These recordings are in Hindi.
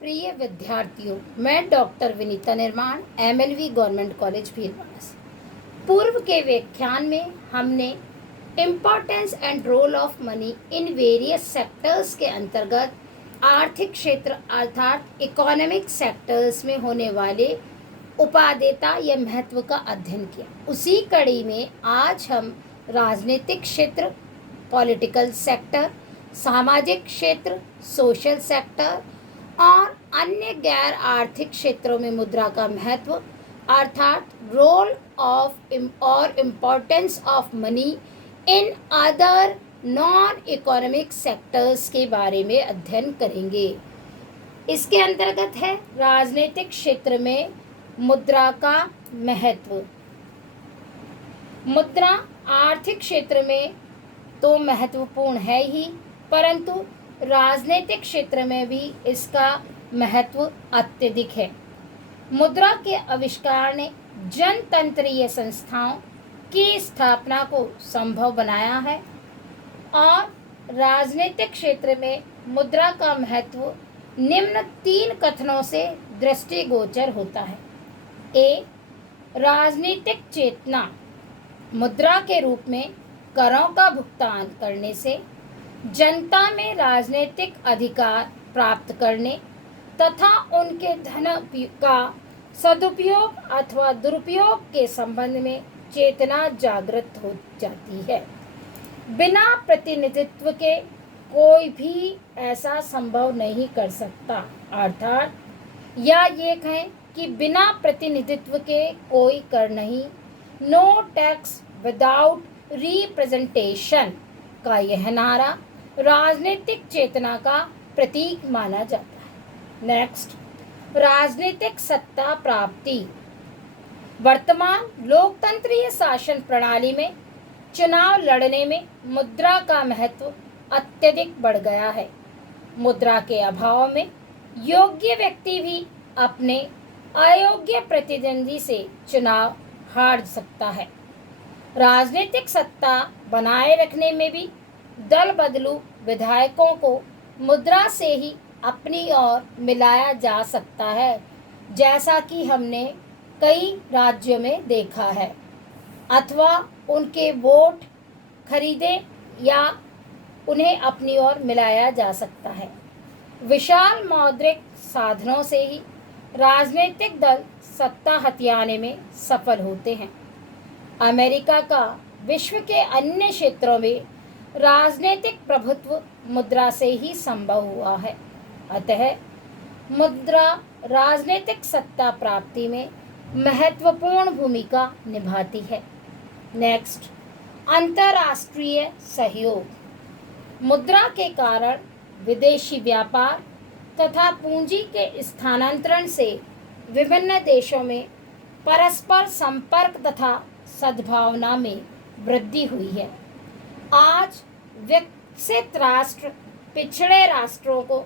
प्रिय विद्यार्थियों, मैं डॉक्टर विनीता निर्माण, एमएलवी गवर्नमेंट कॉलेज भीलवाड़ा से। पूर्व के व्याख्यान में हमने importance and role of money in various sectors के अंतर्गत आर्थिक क्षेत्र अर्थात इकोनॉमिक सेक्टर्स में होने वाले उपादेयता या महत्व का अध्ययन किया। उसी कड़ी में आज हम राजनीतिक क्षेत्र, पॉलिटिकल सेक्टर, सामाजिक क्षेत्र, सोशल सेक्टर और अन्य गैर आर्थिक क्षेत्रों में मुद्रा का महत्व अर्थात रोल ऑफ और importance of money in other non economic sectors के बारे में अध्ययन करेंगे। इसके अंतर्गत है राजनीतिक क्षेत्र में मुद्रा का महत्व। मुद्रा आर्थिक क्षेत्र में तो महत्वपूर्ण है ही, परंतु राजनीतिक क्षेत्र में भी इसका महत्व अत्यधिक है। मुद्रा के आविष्कार ने जनतंत्रीय संस्थाओं की स्थापना को संभव बनाया है और राजनीतिक क्षेत्र में मुद्रा का महत्व निम्न 3 कथनों से दृष्टिगोचर होता है। ए, राजनीतिक चेतना। मुद्रा के रूप में करों का भुगतान करने से जनता में राजनीतिक अधिकार प्राप्त करने तथा उनके धन का सदुपयोग अथवा दुरुपयोग के संबंध में चेतना जागृत हो जाती है। बिना प्रतिनिधित्व के कोई भी ऐसा संभव नहीं कर सकता, अर्थात या ये कहें कि बिना प्रतिनिधित्व के कोई कर नहीं। नो टैक्स विदाउट रिप्रेजेंटेशन का यह नारा राजनीतिक चेतना का प्रतीक माना जाता है। नेक्स्ट, राजनीतिक सत्ता प्राप्ति। वर्तमान लोकतंत्रीय शासन प्रणाली में चुनाव लड़ने में मुद्रा का महत्व अत्यधिक बढ़ गया है। मुद्रा के अभाव में योग्य व्यक्ति भी अपने अयोग्य प्रतिद्वंदी से चुनाव हार सकता है। राजनीतिक सत्ता बनाए रखने में भी दल बदलू विधायकों को मुद्रा से ही अपनी ओर मिलाया जा सकता है, जैसा कि हमने कई राज्यों में देखा है, अथवा उनके वोट खरीदे या उन्हें अपनी ओर मिलाया जा सकता है। विशाल मौद्रिक साधनों से ही राजनीतिक दल सत्ता हथियाने में सफल होते हैं। अमेरिका का विश्व के अन्य क्षेत्रों में राजनीतिक प्रभुत्व मुद्रा से ही संभव हुआ है। अतः मुद्रा राजनीतिक सत्ता प्राप्ति में महत्वपूर्ण भूमिका निभाती है। नेक्स्ट, अंतर्राष्ट्रीय सहयोग। मुद्रा के कारण विदेशी व्यापार तथा पूंजी के स्थानांतरण से विभिन्न देशों में परस्पर संपर्क तथा सद्भावना में वृद्धि हुई है। आज विकसित राष्ट्र पिछड़े राष्ट्रों को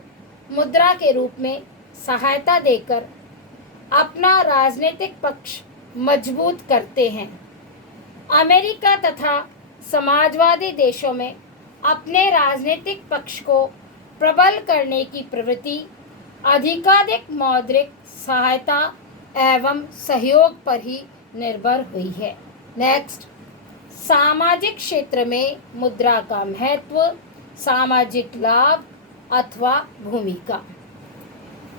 मुद्रा के रूप में सहायता देकर अपना राजनीतिक पक्ष मजबूत करते हैं। अमेरिका तथा समाजवादी देशों में अपने राजनीतिक पक्ष को प्रबल करने की प्रवृत्ति अधिकाधिक मौद्रिक सहायता एवं सहयोग पर ही निर्भर हुई है। नेक्स्ट, सामाजिक क्षेत्र में मुद्रा का महत्व, सामाजिक लाभ अथवा भूमिका।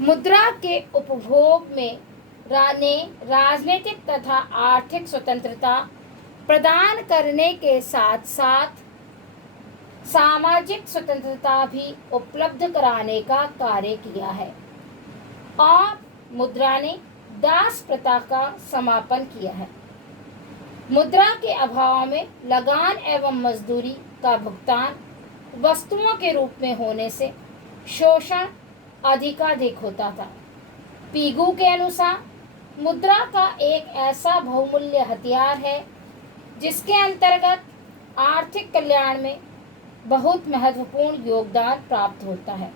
मुद्रा के उपभोग में राजनीतिक तथा आर्थिक स्वतंत्रता प्रदान करने के साथ साथ सामाजिक स्वतंत्रता भी उपलब्ध कराने का कार्य किया है और मुद्रा ने दास प्रथा का समापन किया है। मुद्रा के अभाव में लगान एवं मजदूरी का भुगतान वस्तुओं के रूप में होने से शोषण अधिकाधिक होता था। पीगू के अनुसार मुद्रा का एक ऐसा बहुमूल्य हथियार है जिसके अंतर्गत आर्थिक कल्याण में बहुत महत्वपूर्ण योगदान प्राप्त होता है।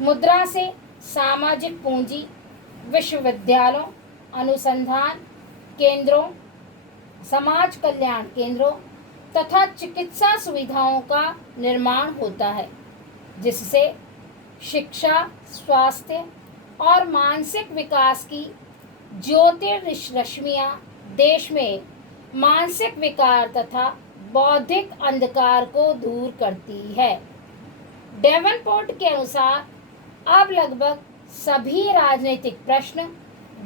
मुद्रा से सामाजिक पूंजी, विश्वविद्यालयों, अनुसंधान केंद्रों, समाज कल्याण केंद्रों तथा चिकित्सा सुविधाओं का निर्माण होता है, जिससे शिक्षा, स्वास्थ्य और मानसिक विकास की ज्योतिर्रश्मियाँ देश में मानसिक विकार तथा बौद्धिक अंधकार को दूर करती है। डेवनपोर्ट के अनुसार अब लगभग सभी राजनीतिक प्रश्न,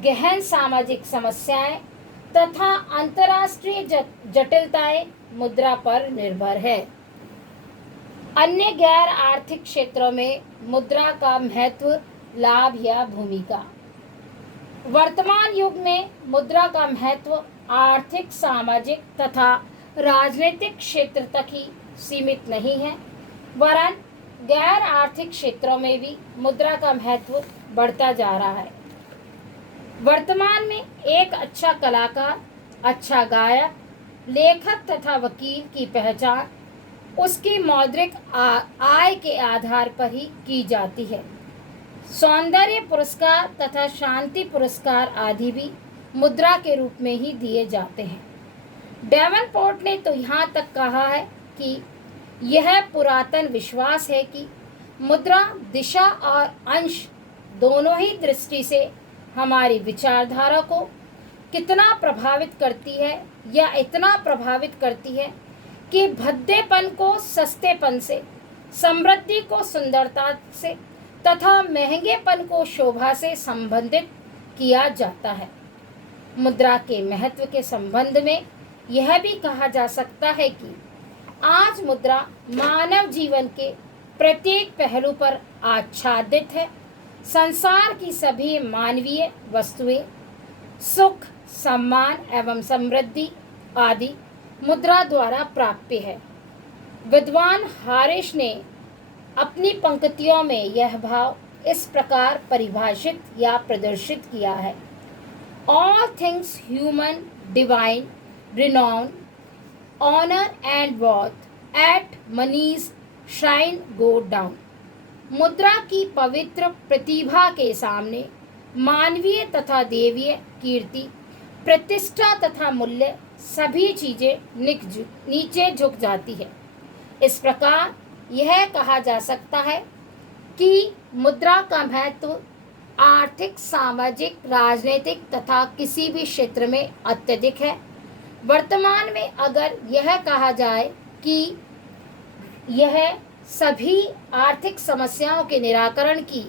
गहन सामाजिक समस्याएं तथा अंतर्राष्ट्रीय जटिलताएं मुद्रा पर निर्भर है। अन्य गैर आर्थिक क्षेत्रों में मुद्रा का महत्व, लाभ या भूमिका। वर्तमान युग में मुद्रा का महत्व आर्थिक, सामाजिक तथा राजनीतिक क्षेत्र तक ही सीमित नहीं है, वरन गैर आर्थिक क्षेत्रों में भी मुद्रा का महत्व बढ़ता जा रहा है। वर्तमान में एक अच्छा कलाकार, अच्छा गायक, लेखक तथा वकील की पहचान उसकी मौद्रिक आय के आधार पर ही की जाती है। सौंदर्य पुरस्कार तथा शांति पुरस्कार आदि भी मुद्रा के रूप में ही दिए जाते हैं। डेवनपोर्ट ने तो यहाँ तक कहा है कि यह पुरातन विश्वास है कि मुद्रा दिशा और अंश दोनों ही दृष्टि से हमारी विचारधारा को कितना प्रभावित करती है, या इतना प्रभावित करती है कि भद्देपन को सस्तेपन से, समृद्धि को सुंदरता से तथा महंगेपन को शोभा से संबंधित किया जाता है। मुद्रा के महत्व के संबंध में यह भी कहा जा सकता है कि आज मुद्रा मानव जीवन के प्रत्येक पहलू पर आच्छादित है। संसार की सभी मानवीय वस्तुएं, सुख, सम्मान एवं समृद्धि आदि मुद्रा द्वारा प्राप्य है। विद्वान हारिश ने अपनी पंक्तियों में यह भाव इस प्रकार परिभाषित या प्रदर्शित किया है: All things human, divine, renown, honor and worth at money's shrine go down। मुद्रा की पवित्र प्रतिभा के सामने मानवीय तथा देवीय कीर्ति, प्रतिष्ठा तथा मूल्य सभी चीजें नीचे झुक जाती है। इस प्रकार यह कहा जा सकता है कि मुद्रा का महत्व आर्थिक, सामाजिक, राजनीतिक तथा किसी भी क्षेत्र में अत्यधिक है। वर्तमान में अगर यह कहा जाए कि यह सभी आर्थिक समस्याओं के निराकरण की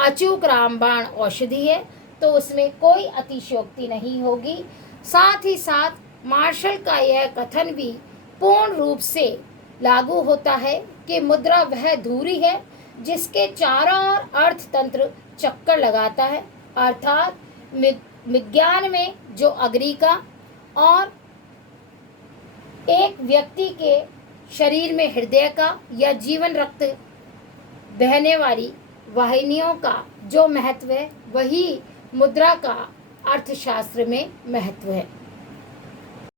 अचूक रामबाण औषधि है, तो उसमें कोई अतिशयोक्ति नहीं होगी। साथ ही साथ मार्शल का यह कथन भी पूर्ण रूप से लागू होता है कि मुद्रा वह धुरी है जिसके चारों ओर अर्थतंत्र चक्कर लगाता है, अर्थात विज्ञान में जो अग्रिका और एक व्यक्ति के शरीर में हृदय का या जीवन रक्त बहने वाली वाहिनियों का जो महत्व है, वही मुद्रा का अर्थशास्त्र में महत्व है।